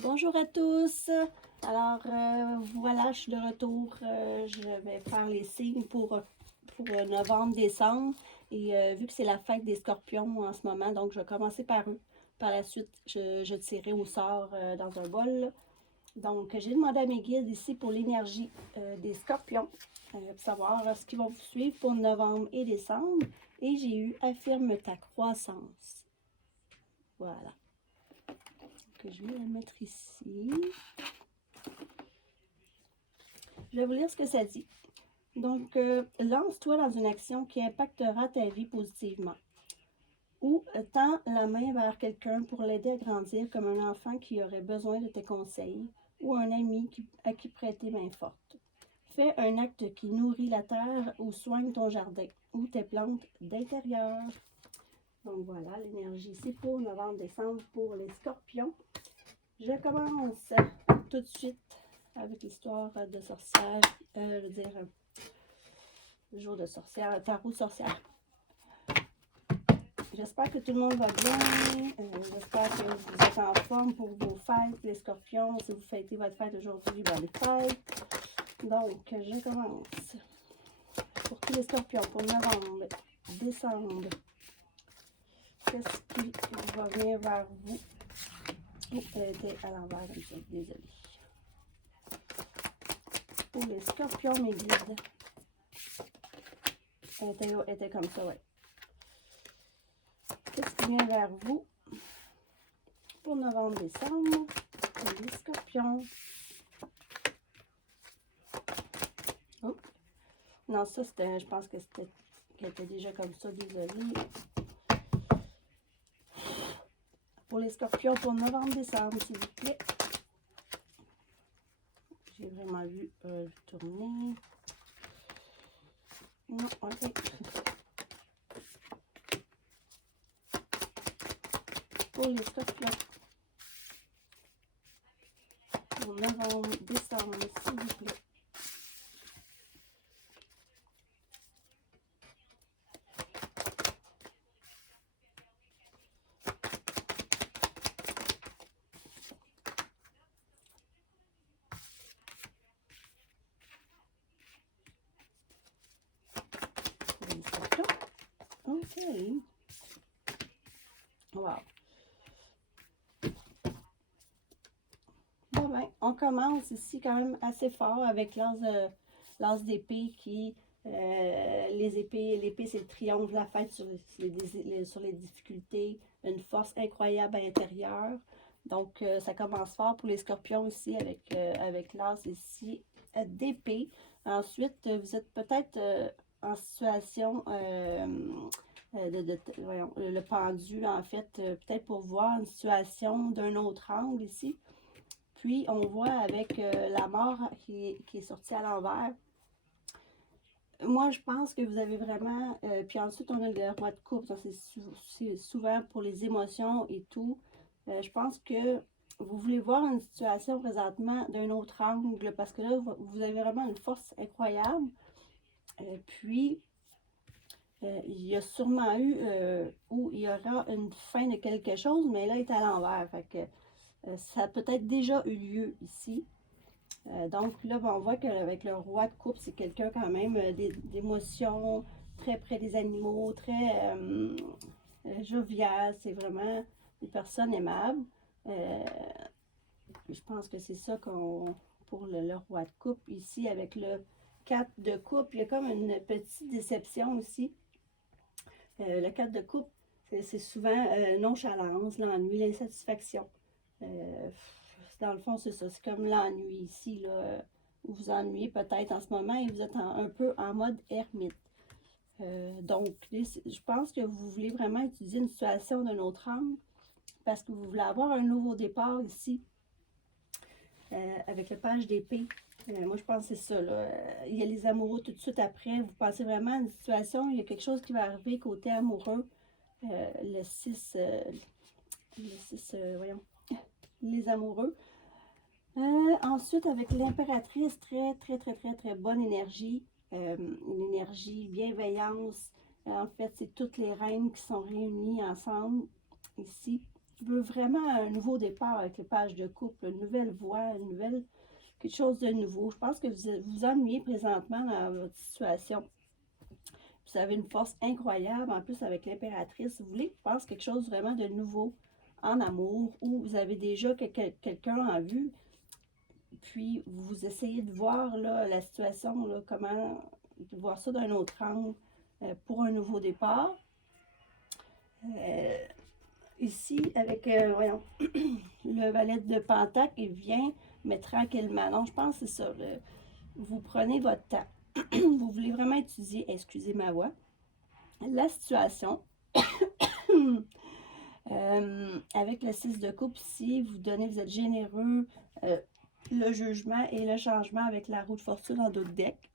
Bonjour à tous. Alors, voilà, je suis de retour. Je vais faire les signes pour novembre, décembre. Et vu que c'est la fête des scorpions en ce moment, donc je vais commencer par eux. Par la suite, je tirerai au sort dans un bol. Donc, j'ai demandé à mes guides ici pour l'énergie des scorpions, pour savoir ce qu'ils vont vous suivre pour novembre et décembre. Et j'ai eu affirme ta croissance. Voilà. Donc, je vais la mettre ici. Je vais vous lire ce que ça dit. Donc, lance-toi dans une action qui impactera ta vie positivement. Ou tends la main vers quelqu'un pour l'aider à grandir comme un enfant qui aurait besoin de tes conseils ou un ami à qui prêter main forte. Fais un acte qui nourrit la terre ou soigne ton jardin ou tes plantes d'intérieur. Donc voilà, l'énergie, c'est pour novembre-décembre pour les scorpions. Je commence tout de suite avec l'histoire de sorcière, jour de sorcière, tarot sorcière. J'espère que tout le monde va bien. J'espère que vous êtes en forme pour vos fêtes, les scorpions. Si vous fêtez votre fête aujourd'hui, bonne fête. Donc, je commence. Pour tous les scorpions, pour novembre, décembre, qu'est-ce qui va venir vers vous? Oh, elle était à l'envers comme ça, désolée. Pour les scorpions, mes guides. Elle était comme ça, ouais. Qu'est-ce qui vient vers vous pour novembre, décembre? Les scorpions. Oh. Non, ça, c'était, je pense que c'était qu'elle était déjà comme ça, désolée. Pour les scorpions, pour novembre, décembre, s'il vous plaît. J'ai vraiment vu tourner. Non, ok. Pour les scorpions, pour novembre, décembre, s'il vous plaît. Pour les scorpions. Ok. Wow. Bon ben, on commence ici quand même assez fort avec l'as d'épée qui, l'épée c'est le triomphe, la fête sur les difficultés, une force incroyable à l'intérieur. Donc ça commence fort pour les scorpions ici avec l'as ici d'épée. Ensuite, vous êtes peut-être en situation voyons, le pendu en fait, peut-être pour voir une situation d'un autre angle ici. Puis, on voit avec la mort qui est sortie à l'envers. Moi, je pense que vous avez vraiment... puis ensuite, on a le roi de coupe. Ça, c'est souvent pour les émotions et tout. Je pense que vous voulez voir une situation présentement d'un autre angle parce que là, vous avez vraiment une force incroyable. Puis, il y a sûrement eu où il y aura une fin de quelque chose, mais là, il est à l'envers. Fait que ça a peut-être déjà eu lieu ici. Donc là, on voit qu'avec le roi de coupe, c'est quelqu'un quand même d'émotions, très près des animaux, très jovial. C'est vraiment une personne aimable. Je pense que c'est ça pour le roi de coupe ici avec le 4 de coupe. Il y a comme une petite déception aussi. Le 4 de coupe, c'est souvent nonchalance, l'ennui, l'insatisfaction. Dans le fond, c'est ça. C'est comme l'ennui ici, là. Vous vous ennuyez peut-être en ce moment et vous êtes un peu en mode ermite. Donc, je pense que vous voulez vraiment étudier une situation d'un autre angle parce que vous voulez avoir un nouveau départ ici avec le page d'épée. Moi, je pense que c'est ça. Là. Il y a les amoureux tout de suite après. Vous pensez vraiment à une situation, il y a quelque chose qui va arriver côté amoureux. Le 6, voyons, les amoureux. Ensuite, avec l'impératrice, très bonne énergie. Une énergie, bienveillance. En fait, c'est toutes les reines qui sont réunies ensemble ici. veut vraiment un nouveau départ avec les pages de couple, une nouvelle voie, quelque chose de nouveau. Je pense que vous vous ennuyez présentement dans votre situation. Vous avez une force incroyable, en plus avec l'impératrice. Vous voulez, je pense, quelque chose vraiment de nouveau en amour, ou vous avez déjà quelqu'un en vue, puis vous essayez de voir là, la situation, là, comment de voir ça d'un autre angle pour un nouveau départ. Ici, avec, voyons, le valet de Pentacle, il vient, mais tranquillement. Donc, je pense que c'est ça. Vous prenez votre temps. Vous voulez vraiment étudier, excusez ma voix, la situation. Avec le 6 de coupe ici, vous êtes généreux, le jugement et le changement avec la roue de fortune en d'autres decks.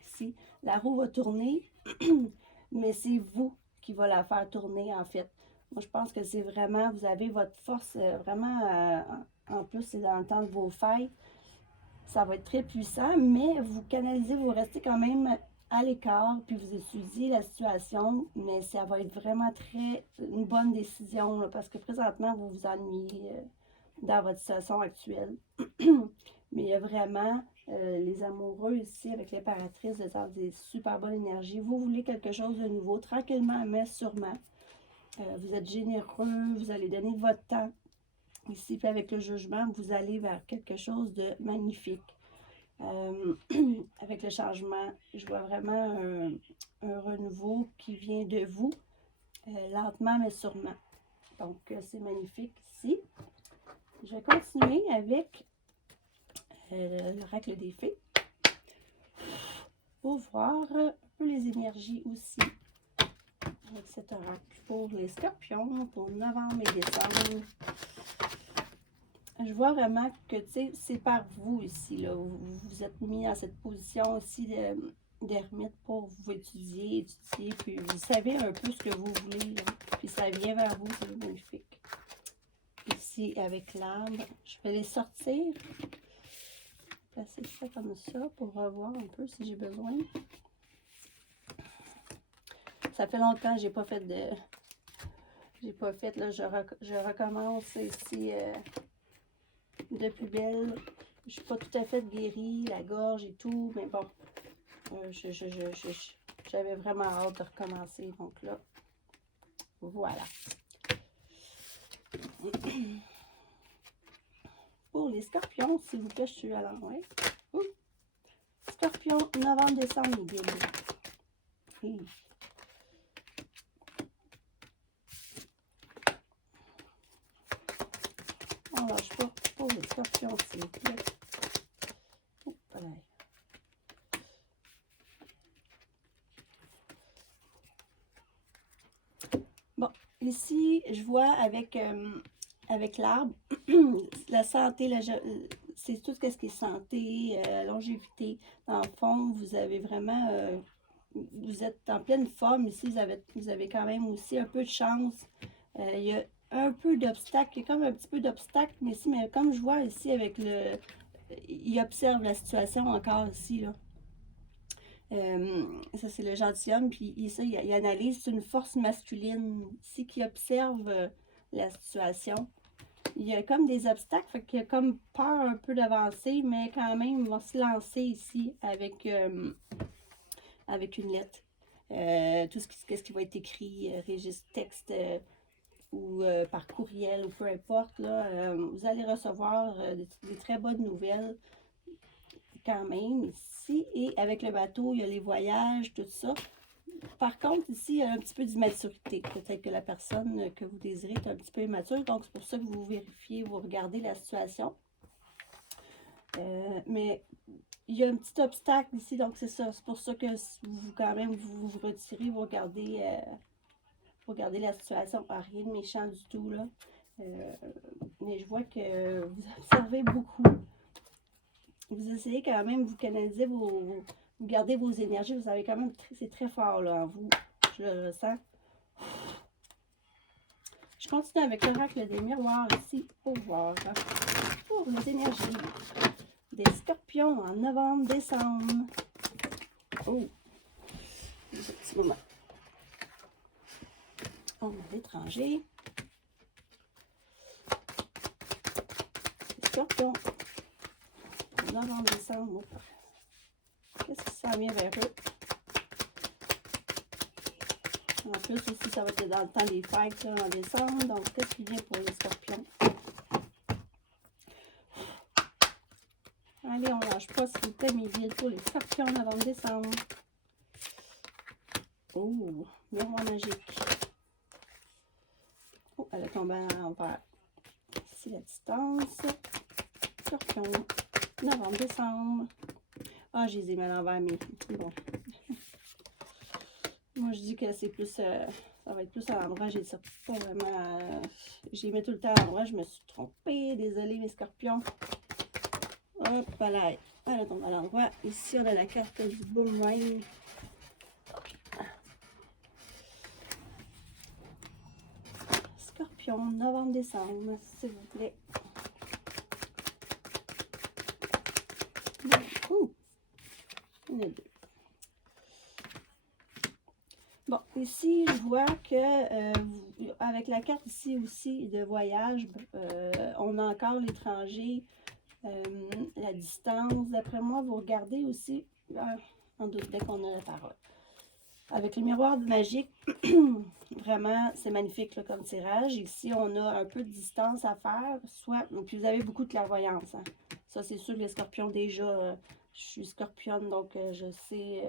Ici, la roue va tourner, mais c'est vous qui va la faire tourner en fait. Moi, je pense que c'est vraiment, vous avez votre force vraiment, en plus, c'est dans le temps de vos fêtes. Ça va être très puissant, mais vous canalisez, vous restez quand même à l'écart, puis vous étudiez la situation, mais ça va être vraiment une bonne décision, là, parce que présentement, vous vous ennuyez dans votre situation actuelle. Mais il y a vraiment les amoureux ici, avec l'impératrice, vous êtes des super bonnes énergies. Vous voulez quelque chose de nouveau, tranquillement, mais sûrement. Vous êtes généreux, vous allez donner de votre temps. Ici, puis avec le jugement, vous allez vers quelque chose de magnifique. Avec le changement, je vois vraiment un renouveau qui vient de vous, lentement mais sûrement. Donc, c'est magnifique ici. Je vais continuer avec l'oracle des fées pour voir un peu les énergies aussi avec cet oracle pour les scorpions pour novembre et décembre. Je vois vraiment que, tu sais, c'est par vous ici, là. Vous êtes mis dans cette position aussi d'ermite pour vous étudier, puis vous savez un peu ce que vous voulez, là. Puis ça vient vers vous, c'est magnifique. Ici, avec l'arbre, je vais les sortir. Placer ça comme ça pour revoir un peu si j'ai besoin. Ça fait longtemps que j'ai pas fait de... J'ai pas fait, là, je recommence ici... de plus belle. Je suis pas tout à fait guérie, la gorge et tout, mais bon, j'avais vraiment hâte de recommencer. Donc là, voilà. Pour les scorpions, s'il vous plaît, je suis à l'envers. Scorpion, novembre, décembre, il oui. On lâche pas pour les scorpions, s'il vous plaît. Oh, voilà. Bon, ici, je vois avec l'arbre, la santé, c'est tout ce qui est santé, longévité. Dans le fond, vous avez vraiment, vous êtes en pleine forme ici, vous avez quand même aussi un peu de chance. Il y a un peu d'obstacle, il y a comme un petit peu d'obstacle, mais ici, mais comme je vois ici avec il observe la situation encore ici, là. Ça, c'est le gentilhomme, puis il analyse, c'est une force masculine ici qui observe la situation. Il y a comme des obstacles, fait qu'il a comme peur un peu d'avancer, mais quand même, il va se lancer ici avec une lettre. Tout ce qui va être écrit, registre texte ou par courriel ou peu importe, là, vous allez recevoir des très bonnes nouvelles quand même ici. Et avec le bateau, il y a les voyages, tout ça. Par contre, ici, il y a un petit peu d'immaturité. Peut-être que la personne que vous désirez est un petit peu immature. Donc, c'est pour ça que vous vérifiez, vous regardez la situation. Mais il y a un petit obstacle ici. Donc, c'est ça. C'est pour ça que vous, quand même, vous retirez, vous regardez la situation. Ah, rien de méchant du tout, là. Mais je vois que vous observez beaucoup. Vous essayez quand même, vous canalisez vous gardez vos énergies. Vous avez quand même, c'est très fort là en vous. Je le ressens. Je continue avec l'oracle des miroirs ici pour voir. Pour les énergies des scorpions en novembre, décembre. Oh, un petit moment. On va l'étranger. scorpions. Novembre, décembre. Qu'est-ce qui s'en vient vers eux? En plus aussi, ça va être dans le temps des fêtes là, en décembre. Donc, qu'est-ce qui vient pour les scorpions? Allez, on lâche pas, s'il vous plaît, mes guides pour les scorpions novembre, décembre. Oh, miroir magique. Oh, elle a tombé à l'envers. Ici, la distance. Scorpion, novembre, décembre. Ah, je les ai mis à l'envers, mais bon. Moi, je dis que c'est plus... ça va être plus à l'endroit. J'ai ça pas vraiment... J'y mets tout le temps à l'endroit. Je me suis trompée. Désolée, mes scorpions. Hop là. Elle tombe à l'endroit. Ici, on a la carte du boomerang. Scorpion, novembre, décembre, s'il vous plaît. Oh, il y en a deux. Bon, ici, je vois que avec la carte ici aussi de voyage, on a encore l'étranger, la distance. D'après moi, vous regardez aussi, en doute dès qu'on a la parole. Avec le miroir magique, vraiment, c'est magnifique là, comme tirage. Ici, on a un peu de distance à faire, puis vous avez beaucoup de clairvoyance. Hein. Ça, c'est sûr, les scorpions, déjà, je suis scorpionne, donc je sais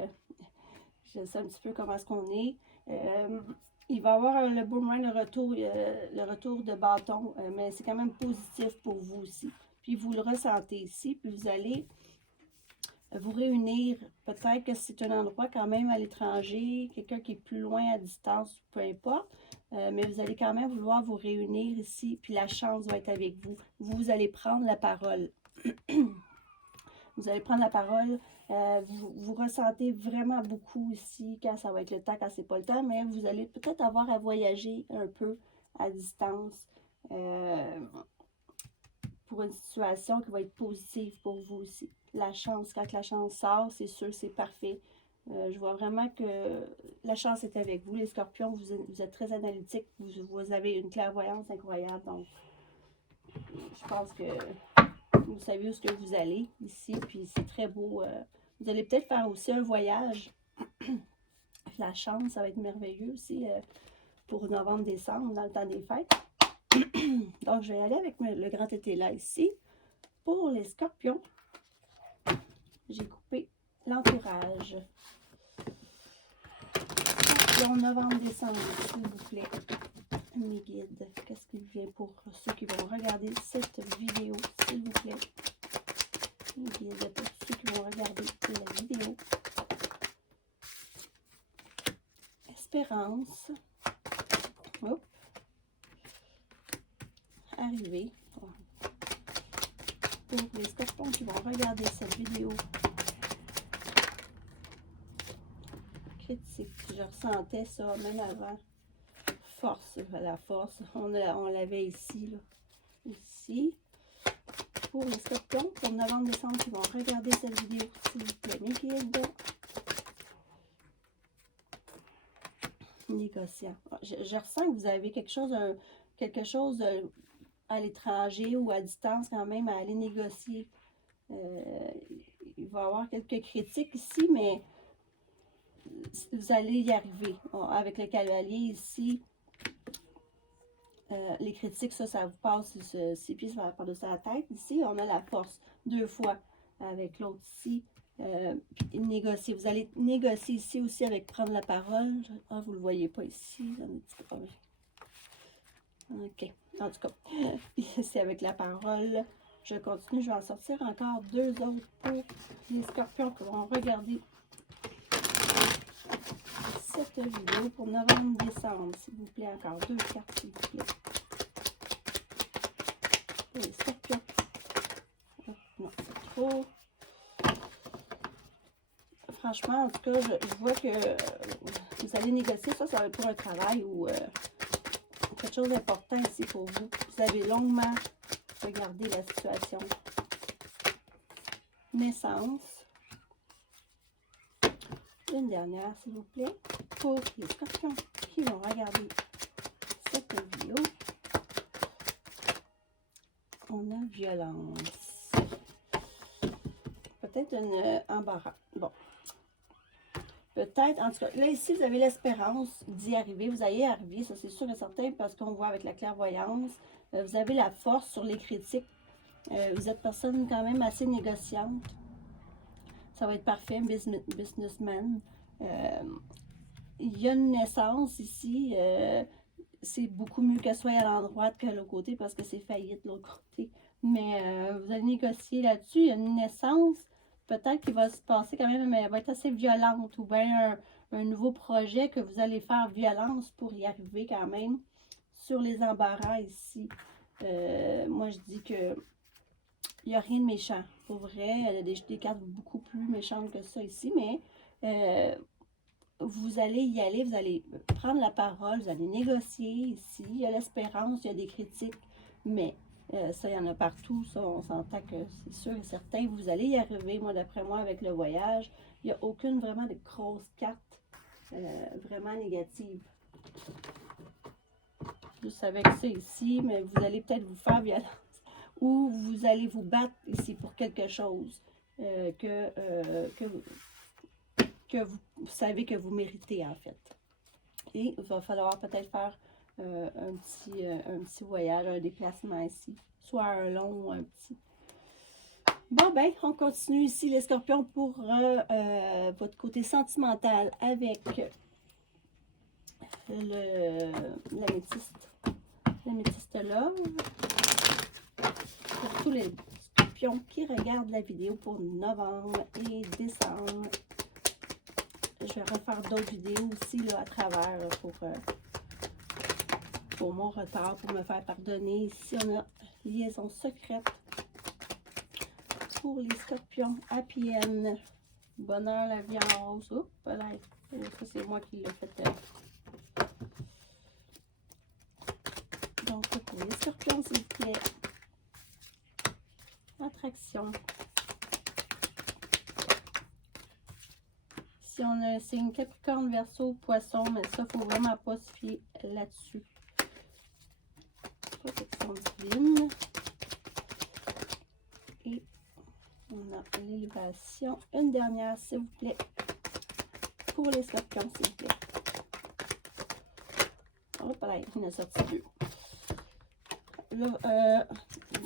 un petit peu comment est-ce qu'on est. Il va y avoir le boomerang, le retour de bâton, mais c'est quand même positif pour vous aussi. Puis vous le ressentez ici, puis vous allez vous réunir. Peut-être que c'est un endroit quand même à l'étranger, quelqu'un qui est plus loin à distance, peu importe. Mais vous allez quand même vouloir vous réunir ici, puis la chance va être avec vous. Vous allez prendre la parole. Vous allez prendre la parole. Vous ressentez vraiment beaucoup ici, quand ça va être le temps, quand c'est pas le temps, mais vous allez peut-être avoir à voyager un peu à distance pour une situation qui va être positive pour vous aussi. La chance, quand la chance sort, c'est sûr, c'est parfait. Je vois vraiment que la chance est avec vous. Les scorpions, vous êtes très analytiques, vous avez une clairvoyance incroyable, donc je pense que vous savez où est-ce que vous allez ici, puis c'est très beau. Vous allez peut-être faire aussi un voyage. La chance, ça va être merveilleux aussi pour novembre, décembre, dans le temps des fêtes. Donc, je vais aller avec le grand été là ici. Pour les scorpions, j'ai coupé l'entourage. Scorpion, novembre, décembre, s'il vous plaît. Mes guides, qu'est-ce qu'il vient pour ceux qui vont regarder cette vidéo, s'il vous plaît. Mes guides, pour ceux qui vont regarder la vidéo. Espérance. Hop. Arrivé. Pour les scorpions qui vont regarder cette vidéo. Critique. Je ressentais ça même avant. Force, la force. On l'avait ici, là. Ici. Pour les scorpions, pour novembre, décembre, qui vont regarder cette vidéo, s'il vous plaît, mes guides. Négociant. Je ressens que vous avez quelque chose à l'étranger ou à distance quand même à aller négocier. Il va y avoir quelques critiques ici, mais vous allez y arriver. Avec le cavalier ici, les critiques, ça vous passe 6 pieds par-dessus la tête. Ici, on a la force 2 fois avec l'autre ici. Puis négocier. Vous allez négocier ici aussi avec prendre la parole. Ah, vous ne le voyez pas ici. OK. En tout cas, ici avec la parole, je continue. Je vais en sortir encore 2 autres pour les scorpions qui vont regarder cette vidéo pour novembre, décembre. S'il vous plaît, encore 2 cartes, s'il vous plaît. Pour les scorpions. Oh, non, c'est trop. Franchement, en tout cas, je vois que vous allez négocier. Ça va être pour un travail ou quelque chose d'important ici pour vous. Vous avez longuement regardé la situation. Naissance. Une dernière, s'il vous plaît, pour les scorpions qui vont regarder cette vidéo. on a violence. Peut-être un embarras. Bon. Peut-être, en tout cas, là ici, vous avez l'espérance d'y arriver. Vous allez y arriver, ça c'est sûr et certain, parce qu'on voit avec la clairvoyance. Vous avez la force sur les critiques. Vous êtes personne quand même assez négociante. Ça va être parfait, businessman. Il y a une naissance ici. C'est beaucoup mieux qu'elle soit à l'endroit que l'autre côté parce que c'est faillite de l'autre côté. Mais vous allez négocier là-dessus. Il y a une naissance. Peut-être qu'il va se passer quand même, mais elle va être assez violente. Ou bien un nouveau projet que vous allez faire violence pour y arriver quand même. Sur les embarras ici. Moi, je dis que il n'y a rien de méchant. Pour vrai, il y a des cartes beaucoup plus méchantes que ça ici. Mais vous allez y aller, vous allez prendre la parole, vous allez négocier ici. Il y a l'espérance, il y a des critiques, mais ça, il y en a partout. Ça, on s'entend que c'est sûr et certain. Vous allez y arriver, moi, d'après moi, avec le voyage. Il n'y a aucune vraiment de grosse carte vraiment négative. Juste avec ça ici, mais vous allez peut-être vous faire violence. Ou vous allez vous battre ici pour quelque chose que vous savez que vous méritez, en fait. Et il va falloir peut-être faire un petit voyage, un déplacement ici. Soit un long ou un petit. Bon, ben, on continue ici, les scorpions, pour votre côté sentimental avec l'améthyste love. Pour tous les scorpions qui regardent la vidéo pour novembre et décembre. Je vais refaire d'autres vidéos aussi là, à travers là, pour mon retard, pour me faire pardonner. Ici, on a liaison secrète pour les scorpions. Happy End. Bonheur, la vie en rose. Oups, voilà. Ça, c'est moi qui l'ai fait. Donc, pour les scorpions, s'il vous plaît. Attraction. Si on a un signe Capricorne, Verseau, Poisson, mais ça, il ne faut vraiment pas se fier là-dessus. Protection divine. Et on a l'élévation. Une dernière, s'il vous plaît. Pour les scorpions, s'il vous plaît. Hop là, il en a sorti deux. Là,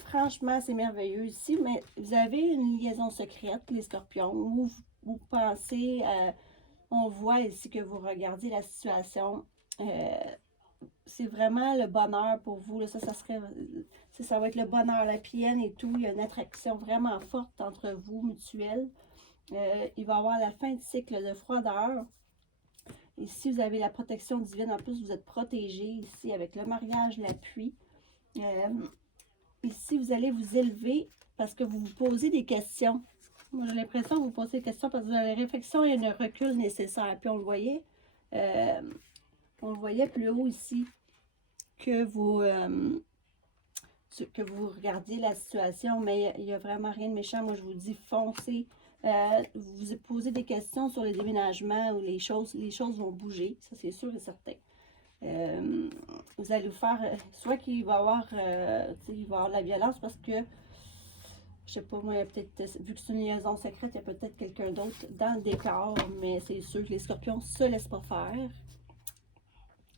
franchement, c'est merveilleux ici, mais vous avez une liaison secrète, les scorpions, où vous pensez, on voit ici que vous regardez la situation, c'est vraiment le bonheur pour vous, là, ça va être le bonheur, la pienne et tout, il y a une attraction vraiment forte entre vous, mutuelle, il va y avoir la fin de cycle de froideur. Ici, vous avez la protection divine, en plus vous êtes protégé ici avec le mariage, l'appui. Ici, vous allez vous élever parce que vous vous posez des questions. Moi, j'ai l'impression que vous posez des questions parce que vous avez la réflexion et le recul nécessaire. Puis on le voyait plus haut ici que vous regardiez la situation, mais il n'y a vraiment rien de méchant. Moi, je vous dis, foncez. Vous vous posez des questions sur le déménagement ou les choses vont bouger. Ça, c'est sûr et certain. Vous allez vous faire, soit qu'il va y avoir, il va y avoir de la violence parce que, je sais pas, moi, il y a peut-être, vu que c'est une liaison secrète, il y a peut-être quelqu'un d'autre dans le décor, mais c'est sûr que les scorpions ne se laissent pas faire.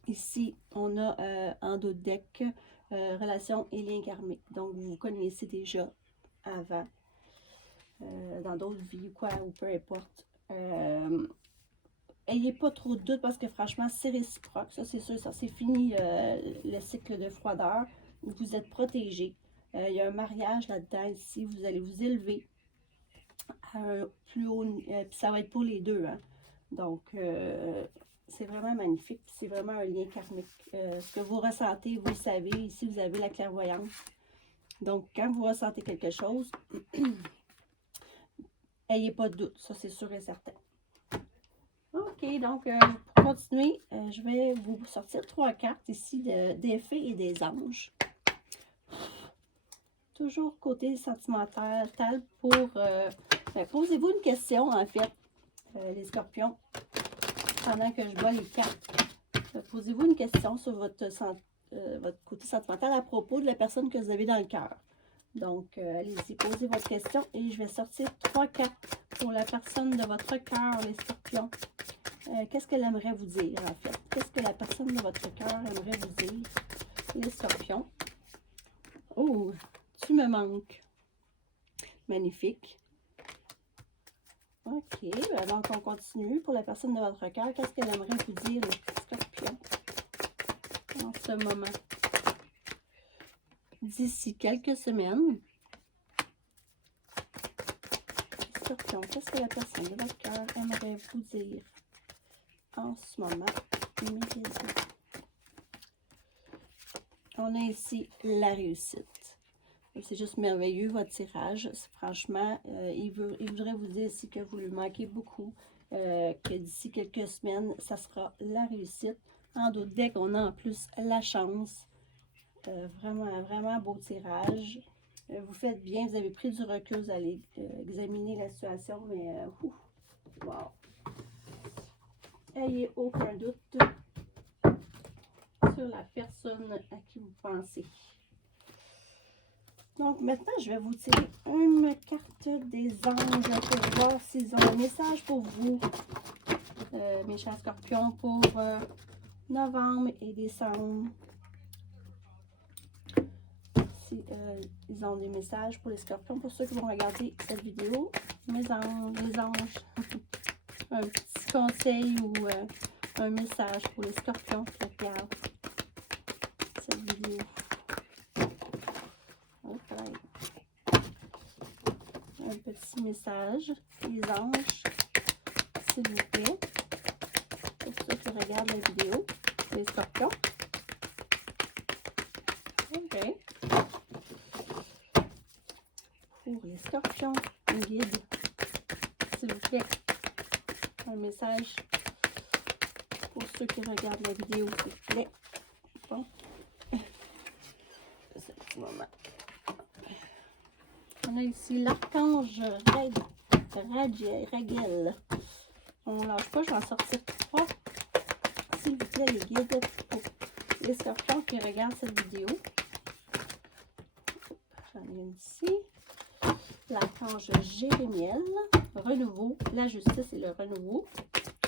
Ici, on a en dos de deck, relation et lien karmique. Donc, vous vous connaissez déjà avant, dans d'autres vies ou quoi, ou peu importe. Ayez pas trop de doute parce que franchement, c'est réciproque. Ça, c'est sûr, ça c'est fini le cycle de froideur. Vous êtes protégé. Il y a un mariage là-dedans ici. Vous allez vous élever à un plus haut. Puis ça va être pour les deux. Hein. Donc, c'est vraiment magnifique. C'est vraiment un lien karmique. Ce que vous ressentez, vous le savez. Ici, vous avez la clairvoyance. Donc, quand vous ressentez quelque chose, ayez pas de doute. Ça, c'est sûr et certain. OK, donc pour continuer, je vais vous sortir 3 cartes ici des fées et des anges. Toujours côté sentimental pour... posez-vous une question, en fait, les scorpions, pendant que je vois les cartes. Posez-vous une question sur votre côté sentimental à propos de la personne que vous avez dans le cœur. Donc, allez-y, posez votre question et je vais sortir 3 cartes pour la personne de votre cœur, les scorpions. Qu'est-ce qu'elle aimerait vous dire, en fait? Qu'est-ce que la personne de votre cœur aimerait vous dire, les scorpions? Oh, tu me manques. Magnifique. OK, donc on continue. Pour la personne de votre cœur, qu'est-ce qu'elle aimerait vous dire, les scorpions, en ce moment? D'ici quelques semaines. Scorpion, qu'est-ce que la personne de votre cœur aimerait vous dire en ce moment? Immédiatement. On a ici la réussite. C'est juste merveilleux, votre tirage. Franchement, il voudrait vous dire ici que vous lui manquez beaucoup, que d'ici quelques semaines, ça sera la réussite. En d'autres decks, on a en plus la chance. Vraiment, vraiment beau tirage. Vous faites bien, vous avez pris du recul, vous allez examiner la situation, mais wow! Ayez aucun doute sur la personne à qui vous pensez. Donc, maintenant, je vais vous tirer une carte des anges pour voir s'ils ont un message pour vous, mes chers scorpions, pour novembre et décembre. Si ils ont des messages pour les scorpions, pour ceux qui vont regarder cette vidéo, mes anges, les anges, un petit conseil ou un message pour les scorpions qui regardent cette vidéo. Un petit message, les anges, s'il vous plaît, pour ceux qui regardent la vidéo, les scorpions. OK. Pour les scorpions, un guide, s'il vous plaît, un message pour ceux qui regardent la vidéo, s'il vous plaît. Bon. C'est un petit moment. On a ici l'archange Raguel. On ne lâche pas, je vais en sortir 3. S'il vous plaît, les guides pour les scorpions qui regardent cette vidéo. J'en ai une ici. L'archange Jérémiel. Renouveau, la justice et le renouveau.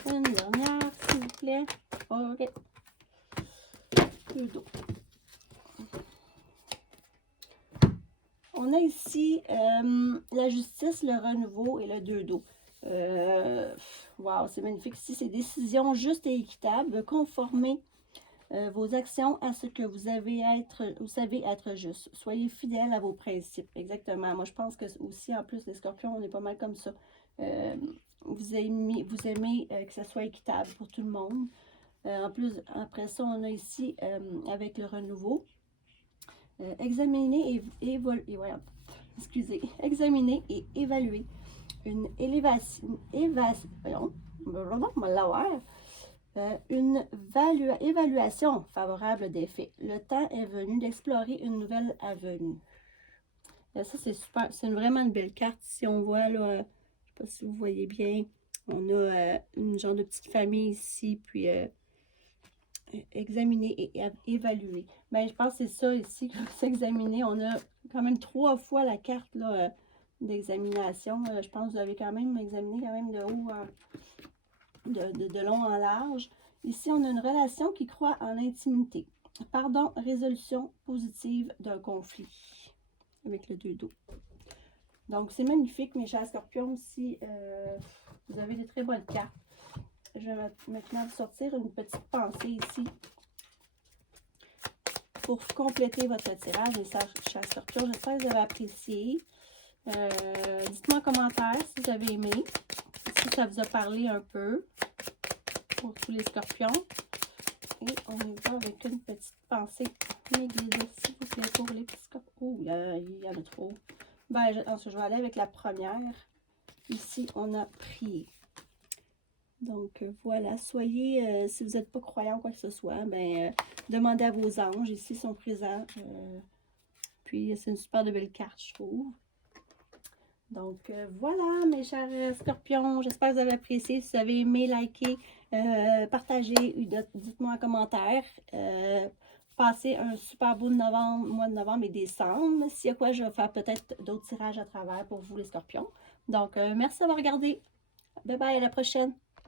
Une dernière, s'il vous plaît. OK. Deux dos. On a ici la justice, le renouveau et le 2 dos. Wow, c'est magnifique. Ici, c'est décision juste et équitable. Conformez vos actions à ce que vous savez être juste. Soyez fidèles à vos principes. Exactement. Moi, je pense que aussi, en plus, les scorpions, on est pas mal comme ça. Vous aimez que ça soit équitable pour tout le monde. En plus, après ça, on a ici, avec le renouveau, examiner et évaluer une évaluation favorable des faits. Le temps est venu d'explorer une nouvelle avenue. Ça, c'est super. C'est vraiment une belle carte. Si on voit, là, je ne sais pas si vous voyez bien, on a une genre de petite famille ici, puis examiner et évaluer. Ben, je pense que c'est ça ici, s'examiner. On a quand même 3 fois la carte d'examination. Je pense que vous avez quand même examiné quand même de haut, de long en large. Ici, on a une relation qui croit en l'intimité. Pardon, résolution positive d'un conflit avec le 2 dos. Donc, c'est magnifique, mes chers scorpions. Si vous avez des très bonnes cartes. Je vais maintenant sortir une petite pensée ici pour compléter votre tirage, les chers scorpions. J'espère que vous avez apprécié. Dites-moi en commentaire si vous avez aimé, si ça vous a parlé un peu pour tous les scorpions. Et on y va avec une petite pensée, mes guides, s'il vous plaît, pour les petits scorpions. Oh, il y en a trop. Ben, je vais aller avec la première. Ici, on a prié. Donc, voilà, soyez, si vous n'êtes pas croyant ou quoi que ce soit, ben, demandez à vos anges, ici, ils sont présents. Puis, c'est une super de belle carte, je trouve. Donc, voilà, mes chers scorpions, j'espère que vous avez apprécié. Si vous avez aimé, likez, partagez, dites-moi en commentaire. Passez un super beau novembre, mois de novembre et décembre. S'il y a quoi, je vais faire peut-être d'autres tirages à travers pour vous, les scorpions. Donc, merci d'avoir regardé. Bye bye, à la prochaine.